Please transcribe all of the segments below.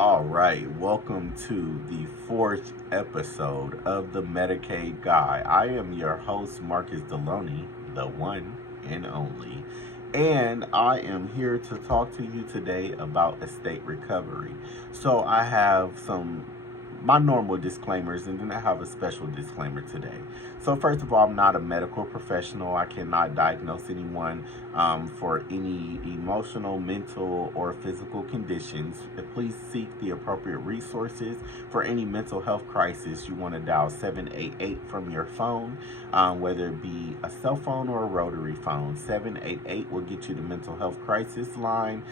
All right, welcome to the fourth episode of the Medicaid Guy. I am your host, Marcus Deloney, the one and only, and I am here to talk to you today about estate recovery. So I have my normal disclaimers, and then I have a special disclaimer today. So first of all, I'm not a medical professional. I cannot diagnose anyone for any emotional, mental, or physical conditions. Please seek the appropriate resources for any mental health crisis. You want to dial 788 from your phone, whether it be a cell phone or a rotary phone. 788 will get you the mental health crisis line.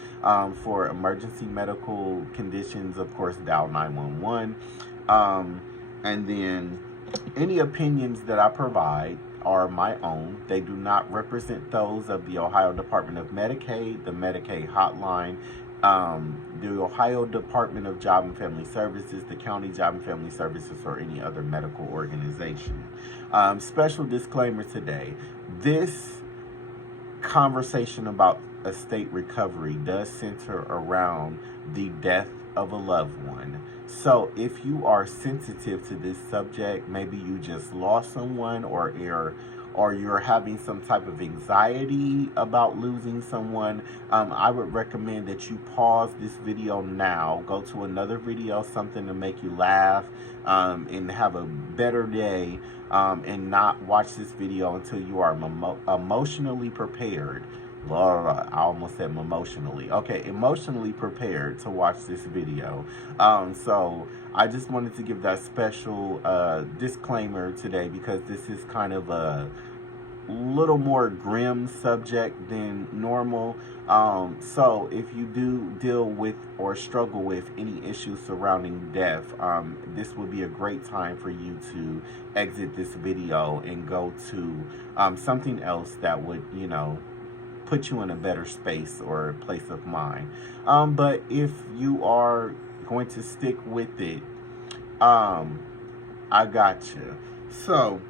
For emergency medical conditions, of course, dial 911. And then any opinions that I provide are my own. They do not represent those of the Ohio Department of Medicaid, the Medicaid hotline, the Ohio Department of Job and Family Services, the County Job and Family Services, or any other medical organization. Special disclaimer today. This conversation about estate recovery does center around the death of a loved one. So if you are sensitive to this subject, maybe you just lost someone, or you're having some type of anxiety about losing someone, I would recommend that you pause this video now, go to another video, something to make you laugh, and have a better day, and not watch this video until you are emotionally prepared. I almost said emotionally. Okay, emotionally prepared to watch this video. So I just wanted to give that special disclaimer today, because this is kind of a little more grim subject than normal. So if you do deal with or struggle with any issues surrounding death, this would be a great time for you to exit this video and go to something else that would, put you in a better space or place of mind. But if you are going to stick with it, I got you. So,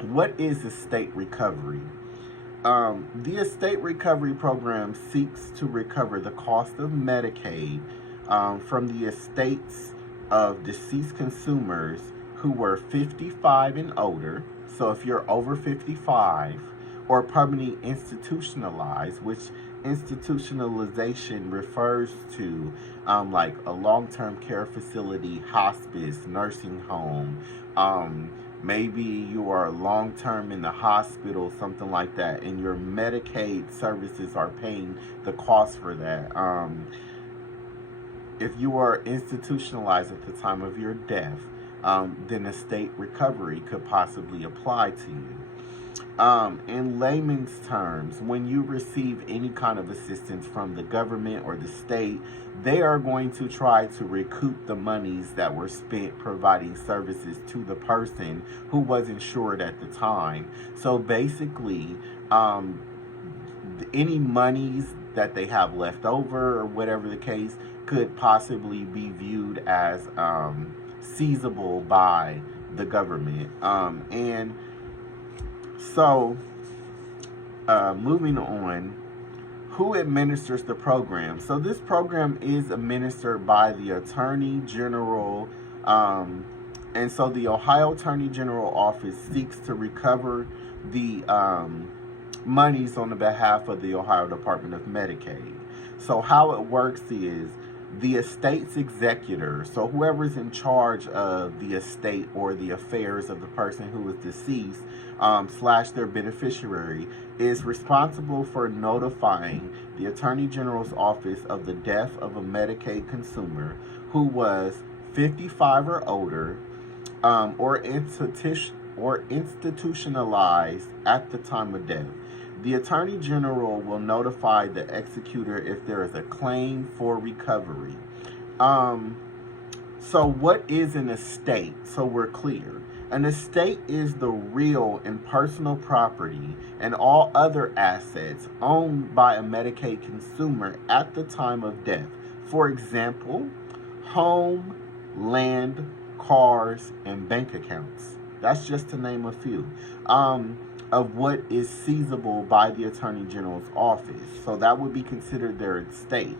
what is estate recovery? The estate recovery program seeks to recover the cost of Medicaid from the estates of deceased consumers who were 55 and older. So if you're over 55, or permanently institutionalized, which institutionalization refers to like a long-term care facility, hospice, nursing home. Maybe you are long-term in the hospital, something like that, and your Medicaid services are paying the cost for that. If you are institutionalized at the time of your death, then estate recovery could possibly apply to you. In layman's terms, when you receive any kind of assistance from the government or the state, they are going to try to recoup the monies that were spent providing services to the person who was insured at the time. So basically, any monies that they have left over, or whatever the case, could possibly be viewed as seizable by the government. So, moving on, who administers the program? So this program is administered by the Attorney General, and so the Ohio Attorney General Office seeks to recover the monies on the behalf of the Ohio Department of Medicaid. So how it works is, the estate's executor, so whoever's in charge of the estate or the affairs of the person who is deceased, / their beneficiary, is responsible for notifying the Attorney General's office of the death of a Medicaid consumer who was 55 or older, or institutionalized at the time of death. The Attorney General will notify the executor if there is a claim for recovery. So what is an estate? So we're clear. An estate is the real and personal property and all other assets owned by a Medicaid consumer at the time of death. For example, home, land, cars, and bank accounts. That's just to name a few. Of what is seizable by the Attorney General's office. So that would be considered their estate.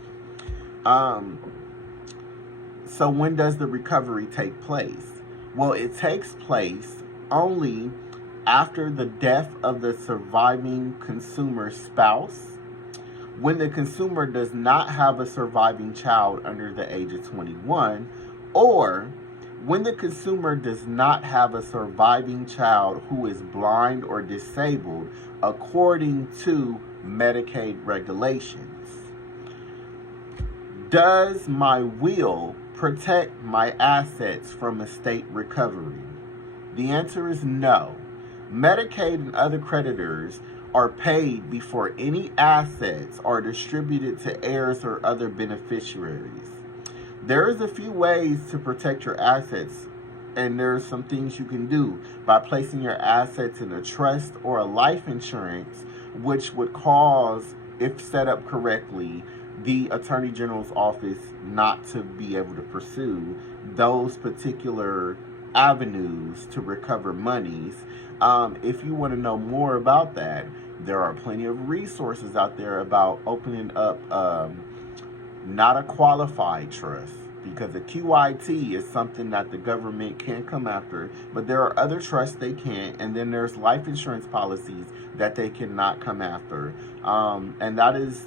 So when does the recovery take place? Well, it takes place only after the death of the surviving consumer's spouse, when the consumer does not have a surviving child under the age of 21, or when the consumer does not have a surviving child who is blind or disabled according to Medicaid regulations. Does my will protect my assets from estate recovery? The answer is no. Medicaid and other creditors are paid before any assets are distributed to heirs or other beneficiaries. There is a few ways to protect your assets, and there's some things you can do by placing your assets in a trust or a life insurance, which would cause, if set up correctly, the Attorney General's office not to be able to pursue those particular avenues to recover monies. If you want to know more about that, there are plenty of resources out there about opening up not a qualified trust, because a QIT is something that the government can come after, but there are other trusts they can't, and then there's life insurance policies that they cannot come after. And that is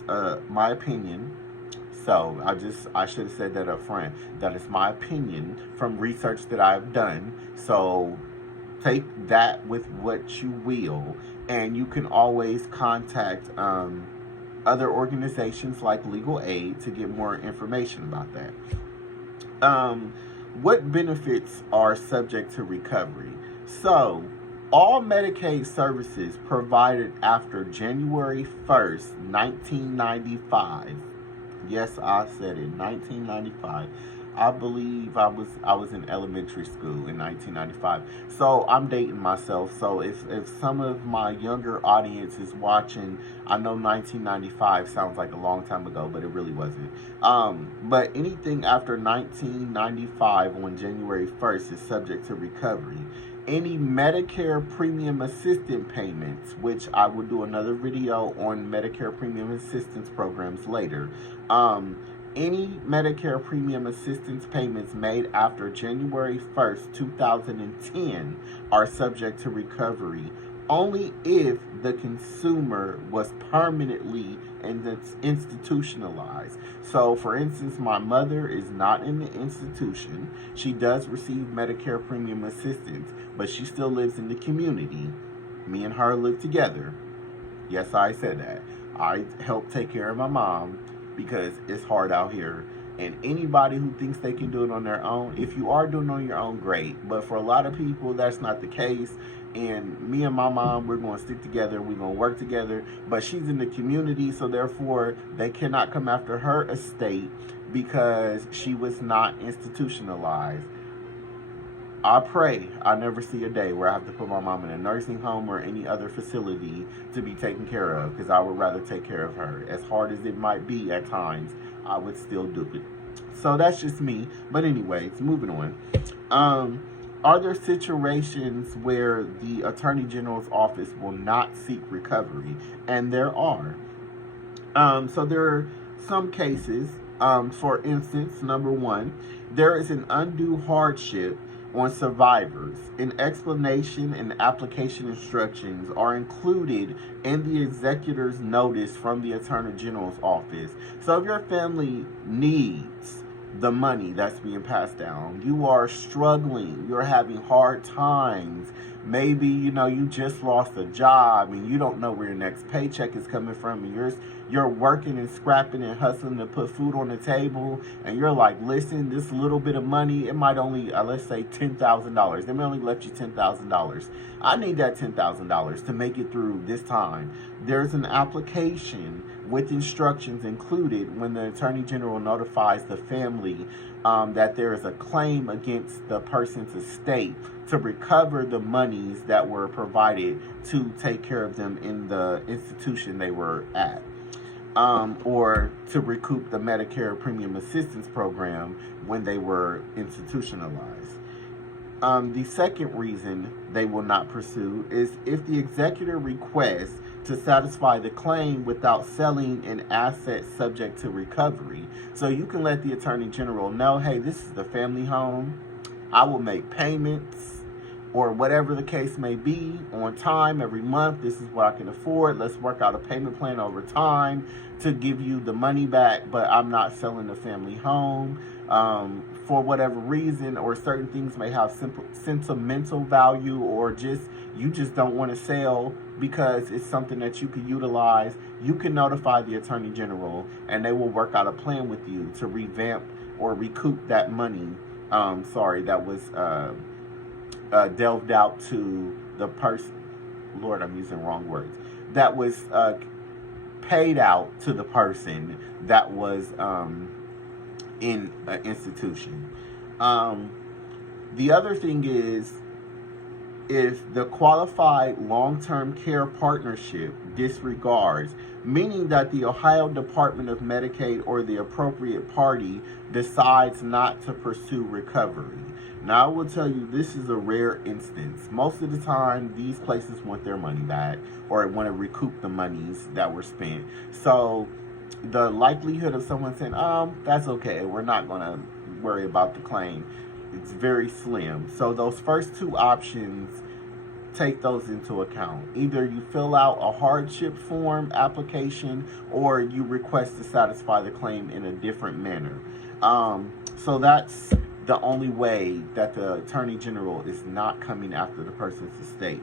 my opinion. So I should have said that up front. That is my opinion from research that I've done. So take that with what you will, and you can always contact other organizations like Legal Aid to get more information about that. What benefits are subject to recovery? So, all Medicaid services provided after January 1st, 1995. Yes, I said it, 1995. I believe I was in elementary school in 1995. So I'm dating myself. So if some of my younger audience is watching, I know 1995 sounds like a long time ago, but it really wasn't. But anything after 1995 on January 1st is subject to recovery. Any Medicare premium assistance payments, which I will do another video on Medicare premium assistance programs later. Any Medicare premium assistance payments made after January 1st, 2010 are subject to recovery only if the consumer was permanently institutionalized. So, for instance, my mother is not in the institution. She does receive Medicare premium assistance, but she still lives in the community. Me and her live together. Yes, I said that. I help take care of my mom, because it's hard out here. And anybody who thinks they can do it on their own, if you are doing it on your own, great. But for a lot of people, that's not the case. And me and my mom, we're going to stick together. We're going to work together. But she's in the community, so therefore, they cannot come after her estate because she was not institutionalized. I pray I never see a day where I have to put my mom in a nursing home or any other facility to be taken care of, because I would rather take care of her. As hard as it might be at times, I would still do it. So that's just me. But anyways, moving on. Are there situations where the Attorney General's office will not seek recovery? And there are. So there are some cases. For instance, number one, there is an undue hardship on survivors. An explanation and application instructions are included in the executor's notice from the Attorney General's office. So if your family needs the money that's being passed down, you are struggling, you're having hard times, maybe you just lost a job and you don't know where your next paycheck is coming from, and you're working and scrapping and hustling to put food on the table, and you're like, listen, this little bit of money, it might only, let's say $10,000. They may only left you $10,000. I need that $10,000 to make it through this time. There's an application with instructions included when the Attorney General notifies the family that there is a claim against the person's estate to recover the monies that were provided to take care of them in the institution they were at. Or to recoup the Medicare premium assistance program when they were institutionalized. The second reason they will not pursue is if the executor requests to satisfy the claim without selling an asset subject to recovery. So you can let the Attorney General know, hey, this is the family home. I will make payments or whatever the case may be on time every month. This is what I can afford. Let's work out a payment plan over time to give you the money back, but I'm not selling the family home. For whatever reason, or certain things may have sentimental value, or you just don't want to sell because it's something that you could utilize. You can notify the Attorney General and they will work out a plan with you to revamp or recoup that money. That was delved out to the person. Lord, I'm using wrong words. That was paid out to the person that was in an institution. The other thing is, if the qualified long-term care partnership disregards, meaning that the Ohio Department of Medicaid or the appropriate party decides not to pursue recovery. Now, I will tell you, this is a rare instance. Most of the time, these places want their money back or want to recoup the monies that were spent. So the likelihood of someone saying, that's okay, we're not going to worry about the claim, it's very slim. So those first two options, take those into account. Either you fill out a hardship form application or you request to satisfy the claim in a different manner. So that's the only way that the Attorney General is not coming after the person's estate.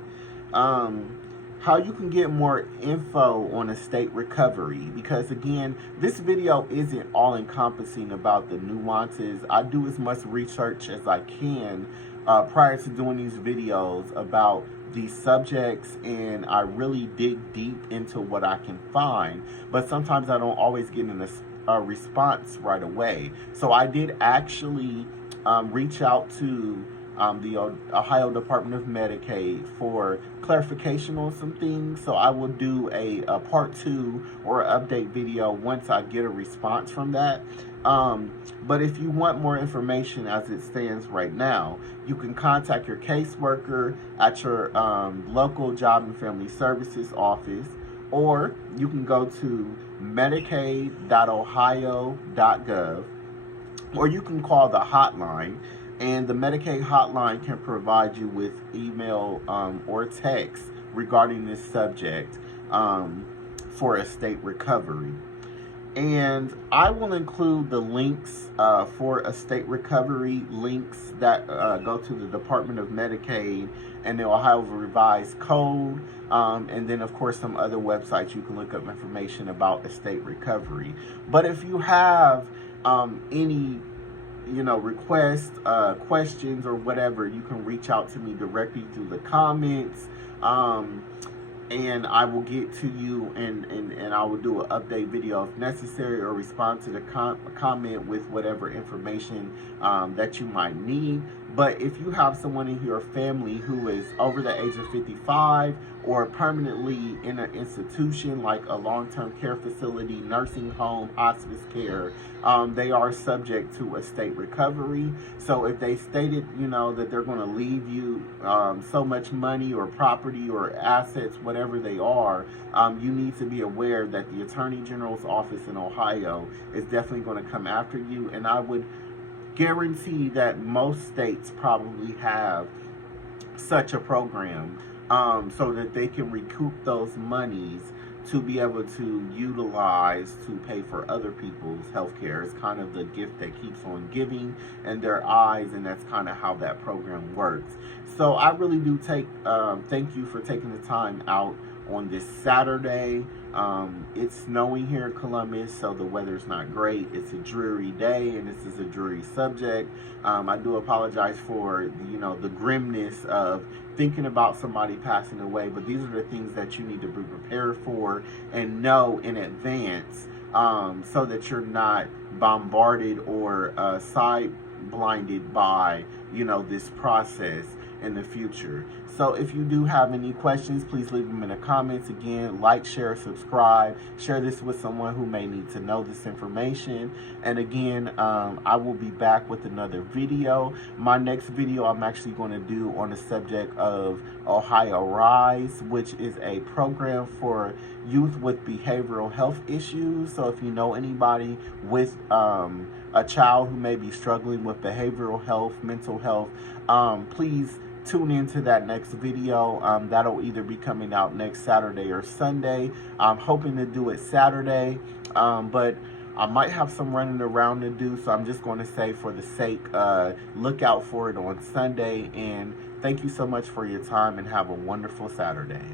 How you can get more info on estate recovery, because again, this video isn't all encompassing about the nuances. I do as much research as I can prior to doing these videos about these subjects, and I really dig deep into what I can find, but sometimes I don't always get a response right away. So I did actually reach out to the Ohio Department of Medicaid for clarification on some things. So I will do a part 2 or update video once I get a response from that. But if you want more information as it stands right now, you can contact your caseworker at your local Job and Family Services office, or you can go to Medicaid.ohio.gov, or you can call the hotline. And the Medicaid hotline can provide you with email or text regarding this subject for estate recovery. And I will include the links for estate recovery, links that go to the Department of Medicaid and the Ohio Revised Code. And then, of course, some other websites you can look up information about estate recovery. But if you have any requests, questions, or whatever, you can reach out to me directly through the comments, and I will get to you, and I will do an update video if necessary, or respond to the comment with whatever information that you might need. But if you have someone in your family who is over the age of 55 or permanently in an institution like a long-term care facility, nursing home, hospice care, they are subject to estate recovery. So if they stated, that they're going to leave you so much money or property or assets, whatever they are, you need to be aware that the Attorney General's office in Ohio is definitely going to come after you. And I would guarantee that most states probably have such a program, so that they can recoup those monies to be able to utilize to pay for other people's health care. It's kind of the gift that keeps on giving in their eyes, and that's kind of how that program works. So I really do thank you for taking the time out on this Saturday. It's snowing here in Columbus, so the weather's not great. It's a dreary day, and this is a dreary subject. I do apologize for the grimness of thinking about somebody passing away, but these are the things that you need to be prepared for and know in advance, so that you're not bombarded or get blinded by, this process in the future. So if you do have any questions, please leave them in the comments. Again, like, share, subscribe, share this with someone who may need to know this information. And again, I will be back with another video. My next video I'm actually going to do on the subject of Ohio Rise, which is a program for youth with behavioral health issues. So if you know anybody with a child who may be struggling with behavioral health, mental health, please tune into that next video. That'll either be coming out next Saturday or Sunday. I'm hoping to do it Saturday, but I might have some running around to do, so I'm just going to say, for the sake, look out for it on Sunday. And thank you so much for your time, and have a wonderful Saturday.